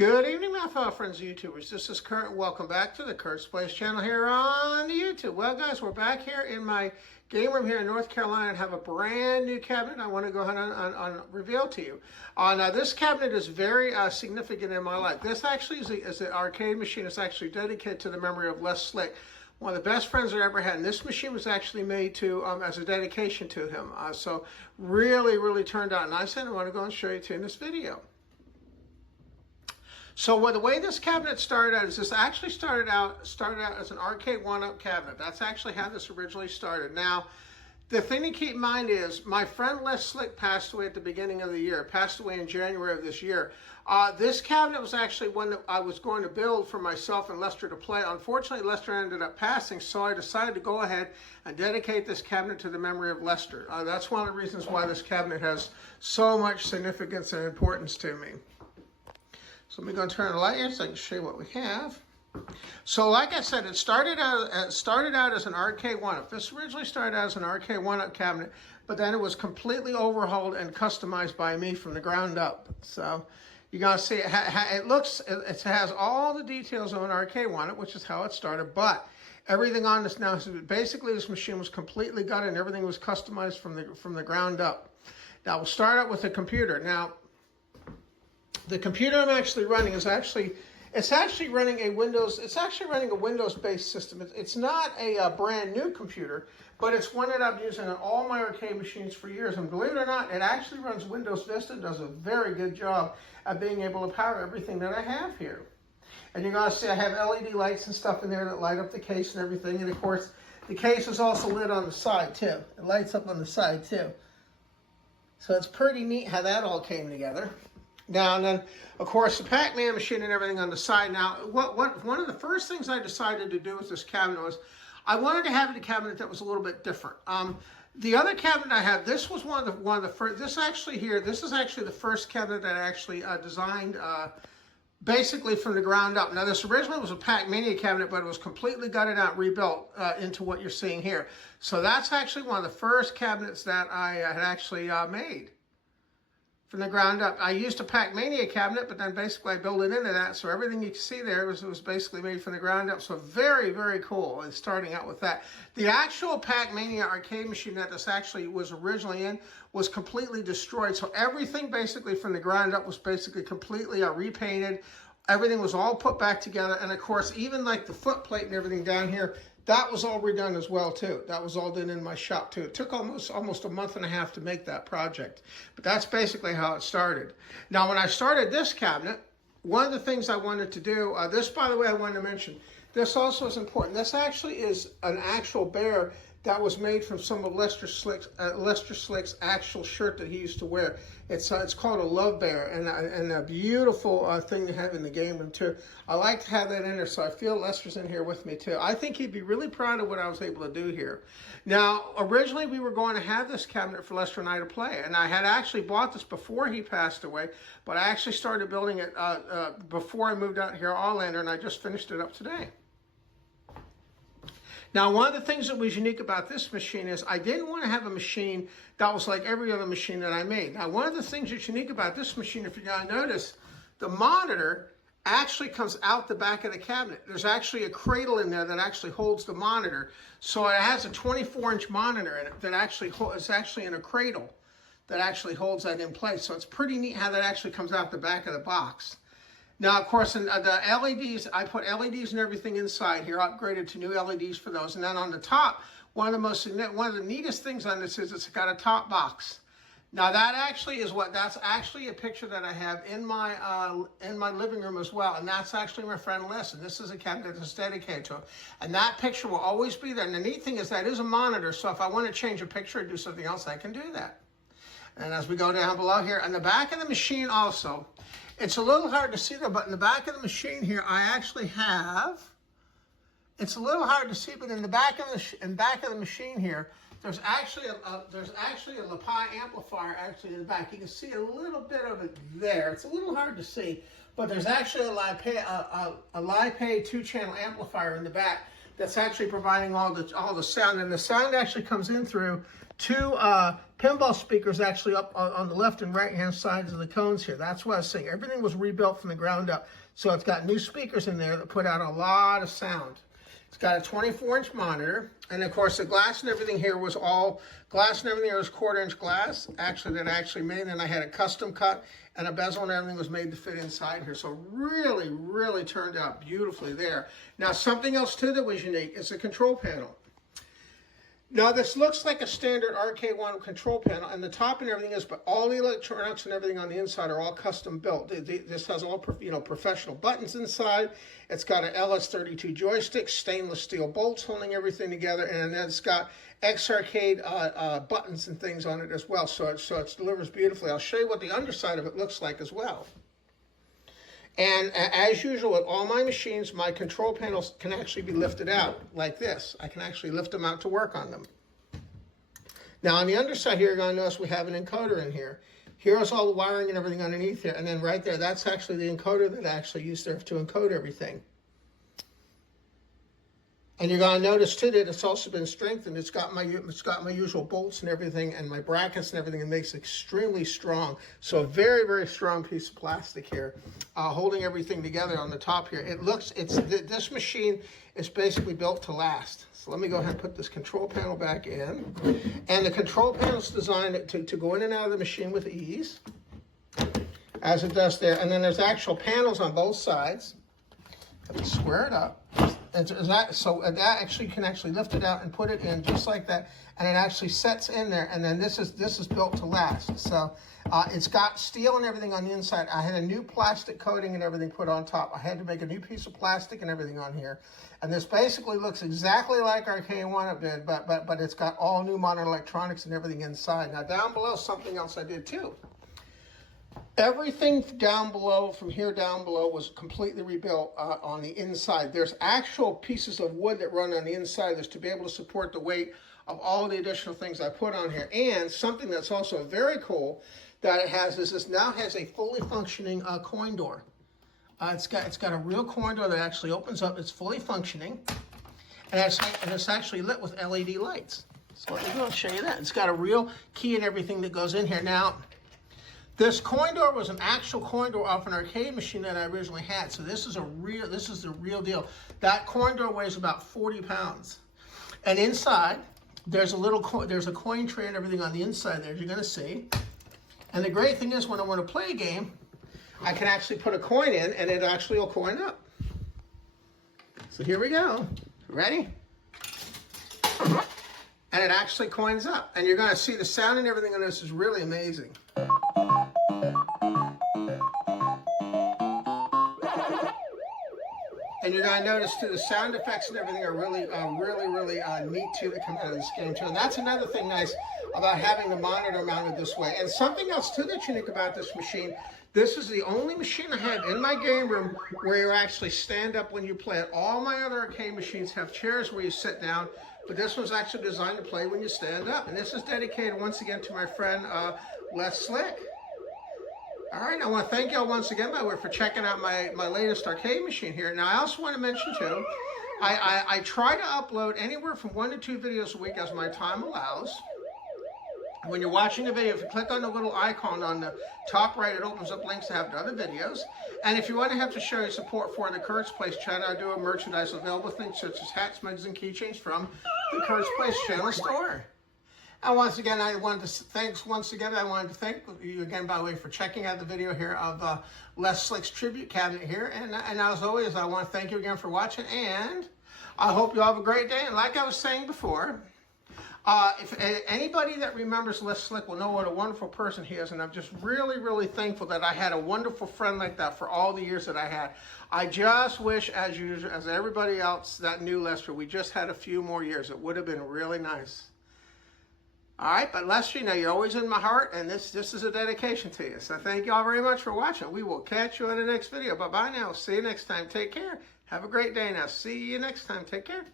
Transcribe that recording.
Good evening, my fellow friends YouTubers. This is Kurt. Welcome back to the Kurt's Place channel here on the YouTube. Well, guys, we're back here in my game room here in North Carolina and have a brand new cabinet I want to go ahead and reveal to you. Now, this cabinet is very significant in my life. This actually is an arcade machine. It's actually dedicated to the memory of Les Slick, one of the best friends I ever had. And this machine was actually made to as a dedication to him. So really, really turned out nice, and I want to go and show you to in this video. So the way this cabinet started out is this actually started out as an arcade one-up cabinet. That's actually how this originally started. Now, the thing to keep in mind is my friend Les Slick passed away at the beginning of the year, passed away in January of this year. This cabinet was actually one that I was going to build for myself and Lester to play. Unfortunately, Lester ended up passing, so I decided to go ahead and dedicate this cabinet to the memory of Lester. That's one of the reasons why this cabinet has so much significance and importance to me. So let me go and turn the light here so I can show you what we have. So like I said, it started out as an arcade one-up. This originally started out as an arcade one-up cabinet, but then it was completely overhauled and customized by me from the ground up. So you gotta see, it has all the details of an arcade one-up, which is how it started, but everything on this now, basically this machine was completely gutted and everything was customized from the ground up. Now we'll start out with the computer. Now, the computer I'm actually running is it's actually running a Windows-based system. It's not a brand new computer, but it's one that I've used on all my arcade machines for years. And believe it or not, it actually runs Windows Vista. It does a very good job at being able to power everything that I have here. And you're gonna see I have LED lights and stuff in there that light up the case and everything. And of course, the case is also lit on the side too. It lights up on the side too. So it's pretty neat how that all came together. Now, and then, of course, the Pac-Man machine and everything on the side. Now, one of the first things I decided to do with this cabinet was I wanted to have a cabinet that was a little bit different. The other cabinet I had, this was one of the first. This is actually the first cabinet that I actually designed basically from the ground up. Now, this originally was a Pac-Mania cabinet, but it was completely gutted out, rebuilt into what you're seeing here. So that's actually one of the first cabinets that I had actually made from the ground up. I used a Pac-Mania cabinet, but then basically I built it into that. So everything you can see there was basically made from the ground up. So very, very cool. And starting out with that. The actual Pac-Mania arcade machine that this actually was originally in was completely destroyed. So everything basically from the ground up was basically completely repainted. Everything was all put back together. And of course, even like the foot plate and everything down here, that was all redone as well too. That was all done in my shop too. It took almost a month and a half to make that project. But that's basically how it started. Now, when I started this cabinet, one of the things I wanted to do, this, by the way, I wanted to mention, this also is important. This actually is an actual bear that was made from some of Lester Slick's actual shirt that he used to wear. It's called a Love Bear, and a beautiful thing to have in the game room too. I like to have that in there, so I feel Lester's in here with me too. I think he'd be really proud of what I was able to do here. Now, originally we were going to have this cabinet for Lester and I to play, and I had actually bought this before he passed away, but I actually started building it before I moved out here to Orlando, and I just finished it up today. Now, one of the things that was unique about this machine is I didn't want to have a machine that was like every other machine that I made. Now, one of the things that's unique about this machine, if you're going to notice, the monitor actually comes out the back of the cabinet. There's actually a cradle in there that actually holds the monitor. So it has a 24-inch monitor in it that actually is actually in a cradle that actually holds that in place. So it's pretty neat how that actually comes out the back of the box. Now, of course, in the LEDs, I put LEDs and everything inside here, upgraded to new LEDs for those. And then on the top, one of the neatest things on this is it's got a top box. Now, that's actually a picture that I have in my living room as well. And that's actually my friend Les. And this is a cabinet that's dedicated to him. And that picture will always be there. And the neat thing is that is a monitor. So if I want to change a picture or do something else, I can do that. And as we go down below here, on the back of the machine also, it's a little hard to see there, but in the back of the machine here, I actually have, it's a little hard to see, but in the back of the machine here, there's actually a LePi amplifier actually in the back. You can see a little bit of it there. It's a little hard to see, but there's actually a LiPi 2-channel amplifier in the back that's actually providing all the sound, and the sound actually comes in through two pinball speakers actually up on the left and right hand sides of the cones here. That's what I was saying. Everything was rebuilt from the ground up. So it's got new speakers in there that put out a lot of sound. It's got a 24-inch monitor, and of course the glass and everything here was all glass, and everything here was 1/4-inch glass. Actually, that I actually made, and I had a custom cut, and a bezel and everything was made to fit inside here. So really, really turned out beautifully there. Now something else too that was unique is the control panel. Now this looks like a standard Arcade1 control panel, and the top and everything is, but all the electronics and everything on the inside are all custom built. This has all professional buttons inside. It's got an LS32 joystick, stainless steel bolts holding everything together, and then it's got X-Arcade buttons and things on it as well. So it delivers beautifully. I'll show you what the underside of it looks like as well. And as usual with all my machines, my control panels can actually be lifted out like this. I can actually lift them out to work on them. Now on the underside here, you're going to notice we have an encoder in here. Here's all the wiring and everything underneath here. And then right there, that's actually the encoder that I actually used there to encode everything. And you're going to notice too that it's also been strengthened. It's got my usual bolts and everything, and my brackets and everything. It makes it extremely strong. So a very, very strong piece of plastic here, holding everything together on the top here. This machine is basically built to last. So let me go ahead and put this control panel back in. And the control panel is designed to go in and out of the machine with ease, as it does there. And then there's actual panels on both sides. Let me square it up. So that actually can actually lift it out and put it in just like that, and it actually sets in there. And then this is built to last. So it's got steel and everything on the inside. I had a new plastic coating and everything put on top. I had to make a new piece of plastic and everything on here. And this basically looks exactly like Arcade1 did, but it's got all new modern electronics and everything inside. Now down below, something else I did too. Everything down below, from here down below, was completely rebuilt on the inside. There's actual pieces of wood that run on the inside. There's to be able to support the weight of all the additional things I put on here. And something that's also very cool that it has is this now has a fully functioning coin door. It's got a real coin door that actually opens up. It's fully functioning, and it's actually lit with LED lights. So let me go and show you that. It's got a real key and everything that goes in here. Now, this coin door was an actual coin door off an arcade machine that I originally had. So this is the real deal. That coin door weighs about 40 pounds. And inside, there's a coin tray and everything on the inside there, you're gonna see. And the great thing is when I want to play a game, I can actually put a coin in and it actually will coin up. So here we go. Ready? And it actually coins up. And you're gonna see the sound and everything on this is really amazing. And you're going to notice too, the sound effects and everything are really neat too that come out of this game too. And that's another thing nice about having the monitor mounted this way. And something else too that's unique about this machine, this is the only machine I have in my game room where you actually stand up when you play it. All my other arcade machines have chairs where you sit down, but this one's actually designed to play when you stand up. And this is dedicated once again to my friend Les Slick. All right, I want to thank y'all once again, by the way, for checking out my latest arcade machine here. Now, I also want to mention, too, I try to upload anywhere from 1 to 2 videos a week as my time allows. When you're watching a video, if you click on the little icon on the top right, it opens up links to have other videos. And if you want to have to show your support for the Kurt's Place channel, I do have merchandise available, things such as hats, mugs, and keychains from the Kurt's Place channel store. And once again, I wanted to thank you again, by the way, for checking out the video here of Les Slick's tribute cabinet here. And as always, I want to thank you again for watching, and I hope you all have a great day. And like I was saying before, if anybody that remembers Les Slick will know what a wonderful person he is, and I'm just really thankful that I had a wonderful friend like that for all the years that I had. I just wish, as usual, as everybody else that knew Lester, we just had a few more years. It would have been really nice. All right, but Lester, you know, you're always in my heart, and this is a dedication to you. So thank you all very much for watching. We will catch you in the next video. Bye-bye now. See you next time. Take care. Have a great day now. See you next time. Take care.